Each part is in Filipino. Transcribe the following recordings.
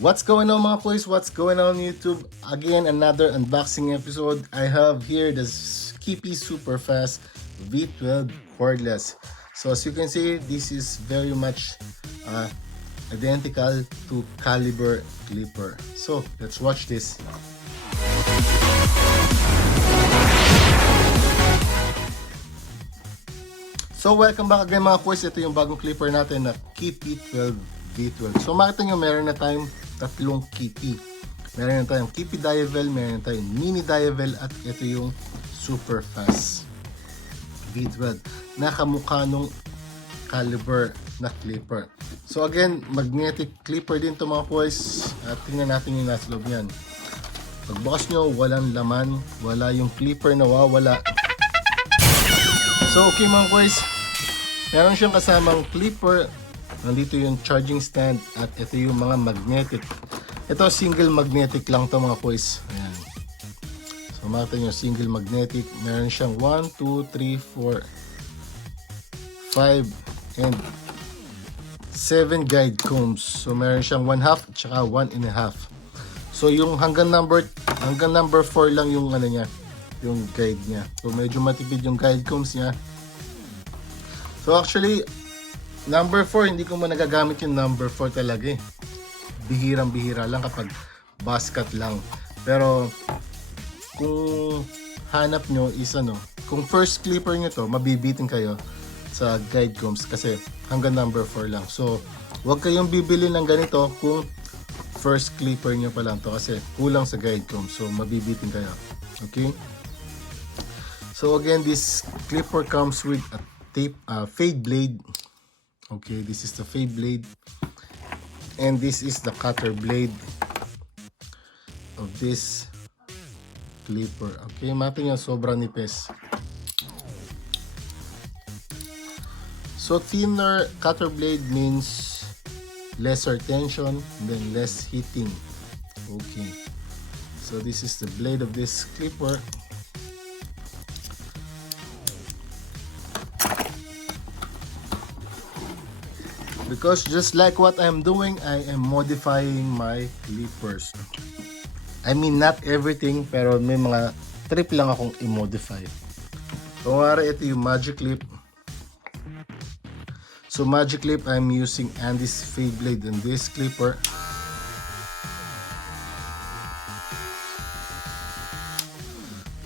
What's going on mga boys? What's going on YouTube? Again, another unboxing episode. I have here the Kiepe Super Fast V12 cordless. So as you can see, this is very much identical to caliber clipper. So let's watch this. So welcome back again mga boys. Ito yung bagong clipper natin na Kiepe 12 V12. So makita nyo meron na tayong tatlong Kiepe. Meron na tayong Kiepe Diavel, meron na tayong Mini Diavel, at ito yung Super Fast V12 na kamukha nung caliber na clipper. So again, magnetic clipper din to mga boys. At tingnan natin yung nasa loob niyan. Pagbukas nyo, walang laman, wala yung clipper na wawala. So okay mga boys, meron siyang kasamang clipper. Nandito yung charging stand at ito yung mga magnetic. Ito single magnetic lang to mga boys. Ayan. So makita nyo, single magnetic. Meron siyang 1, 2, 3, 4, 5 and 7 guide combs. So meron siyang 1/2 at saka 1.5. So yung hanggang number 4 lang yung ano niya, yung guide niya. So medyo matipid yung guide combs niya. So actually number 4, hindi ko mo nagagamit yung number 4 talaga eh. Bihirang-bihira lang kapag basket lang. Pero kung hanap nyo is ano, kung first clipper nyo to, mabibitin kayo sa guide combs kasi hanggang number 4 lang. So huwag kayong bibili ng ganito kung first clipper nyo pa lang to kasi kulang sa guide combs. So mabibitin kayo. Okay? So again, this clipper comes with a tape, fade blade. Okay, this is the fade blade, and this is the cutter blade of this clipper. Okay, mati nyo, sobrang nipis. So thinner cutter blade means lesser tension and then less heating. Okay, so this is the blade of this clipper. Because just like what I'm doing, I am modifying my clippers. I mean, not everything, pero may mga trip lang akong i-modify. So, ito yung magic clip. So, magic clip, I'm using Andy's fade blade in this clipper.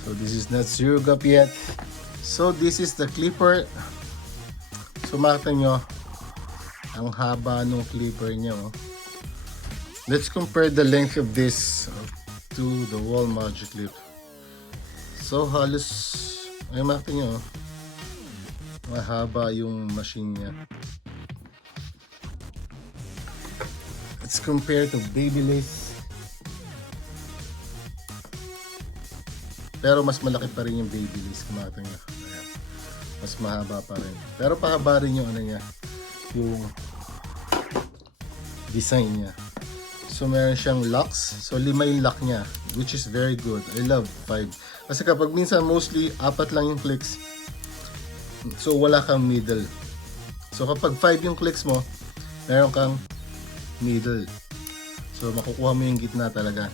So, this is not zero gap yet. So, this is the clipper. So, makita nyo, ang haba ng clipper niya. Oh. Let's compare the length of this to the wall magic clip. So halos, ay makita nyo, mahaba yung machine niya. Let's compare to Babyliss. Pero mas malaki pa rin yung Babyliss. Kumata nyo. Ayan. Mas mahaba pa rin. Pero pahaba rin yung ano niya, yung design niya. So meron siyang locks. So 5 yung lock niya, which is very good. I love 5. Kasi kapag minsan mostly 4 lang yung clicks, so wala kang middle. So kapag 5 yung clicks mo, meron kang middle. So makukuha mo yung gitna talaga.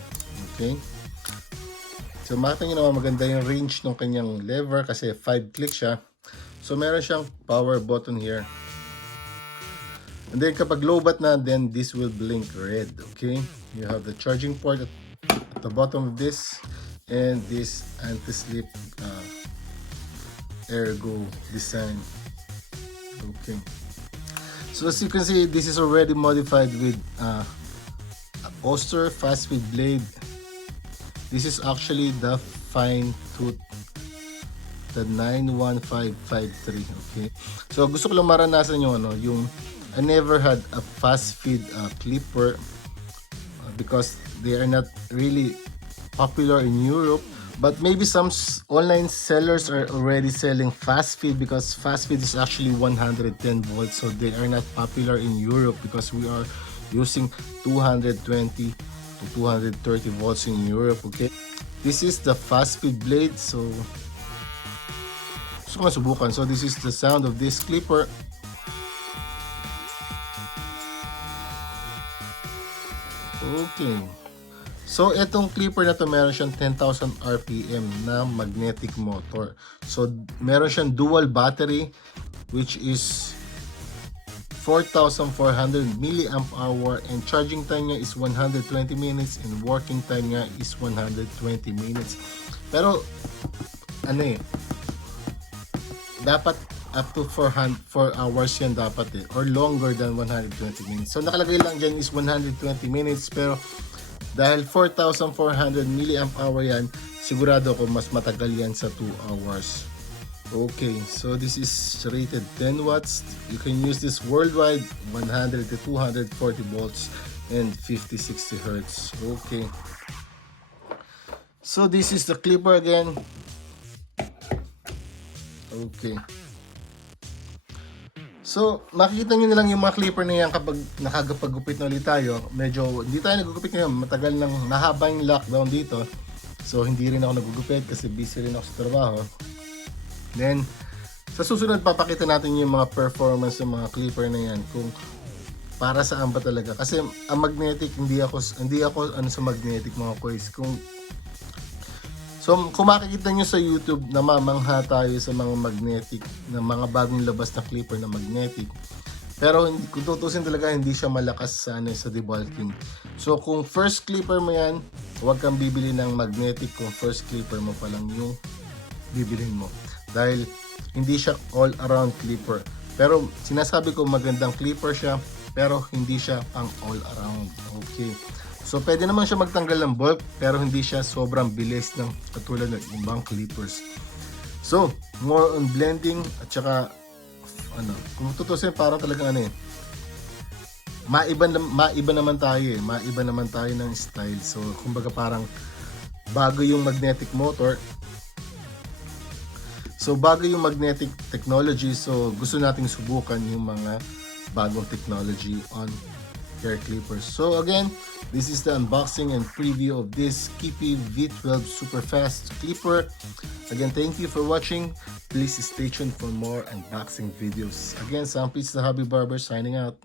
Okay? So makita nyo naman maganda yung range ng kanyang lever kasi 5 clicks siya. So meron siyang power button here. And then kapag low bat na, then this will blink red. Okay, you have the charging port at the bottom of this, and this anti-slip ergo design. Okay, so as you can see, this is already modified with Oster fast feed blade. This is actually the fine tooth, the 91553. Okay, so gusto ko lang maranasan yung ano, yung I never had a fast feed clipper because they are not really popular in Europe. But maybe some online sellers are already selling fast feed because fast feed is actually 110 volts. So they are not popular in Europe because we are using 220 to 230 volts in Europe. Okay, this is the fast feed blade. So gusto ko masubukan. So this is the sound of this clipper. Okay. So, itong clipper na to, meron siyang 10,000 RPM na magnetic motor. So, meron siyang dual battery, which is 4,400 milliamp hour, and charging time niya is 120 minutes and working time niya is 120 minutes. Pero, ano eh, dapat up to 4 hours yan dapat eh, or longer than 120 minutes. So, nakalagay lang dyan is 120 minutes, pero dahil 4,400 milliamp hour yan, sigurado ko mas matagal yan sa 2 hours. Okay, so this is rated 10 watts. You can use this worldwide, 100 to 240 volts and 50-60 hertz. Okay. So this is the clipper again. Okay. So, makikita nyo na lang yung mga clipper na yan kapag nakagapagupit na ulit tayo. Medyo, hindi tayo nagugupit ngayon. Matagal nang nahaba yung lockdown dito. So, hindi rin ako nagugupit kasi busy rin ako sa trabaho. Then, sa susunod, papakita natin yung mga performance ng mga clipper na yan. Kung para saan ba talaga. Kasi, ang magnetic, hindi ako ano sa magnetic mga kois. So, kung makikita nyo sa YouTube, namamangha tayo sa mga magnetic, na mga bagong labas na clipper na magnetic. Pero kung tutusin talaga, hindi siya malakas sa debulking. So, kung first clipper mo yan, huwag kang bibili ng magnetic kung first clipper mo pa lang yung bibilhin mo. Dahil hindi siya all-around clipper. Pero sinasabi ko magandang clipper siya, pero hindi siya pang all-around. Okay. So, pwede naman siya magtanggal ng bulk, pero hindi siya sobrang bilis ng katulad ng ibang clippers. So, more on blending at saka, kung tutusin, parang talagang maiba naman tayo eh. Maiba naman tayo ng style. So, kumbaga parang bago yung magnetic motor. So, bago yung magnetic technology. So, gusto nating subukan yung mga bagong technology on hair clippers. So again, this is the unboxing and preview of this Kiepe V12 super fast clipper. Again, thank you for watching. Please stay tuned for more unboxing videos. Again, Sam Pizza Hobby Barber signing out.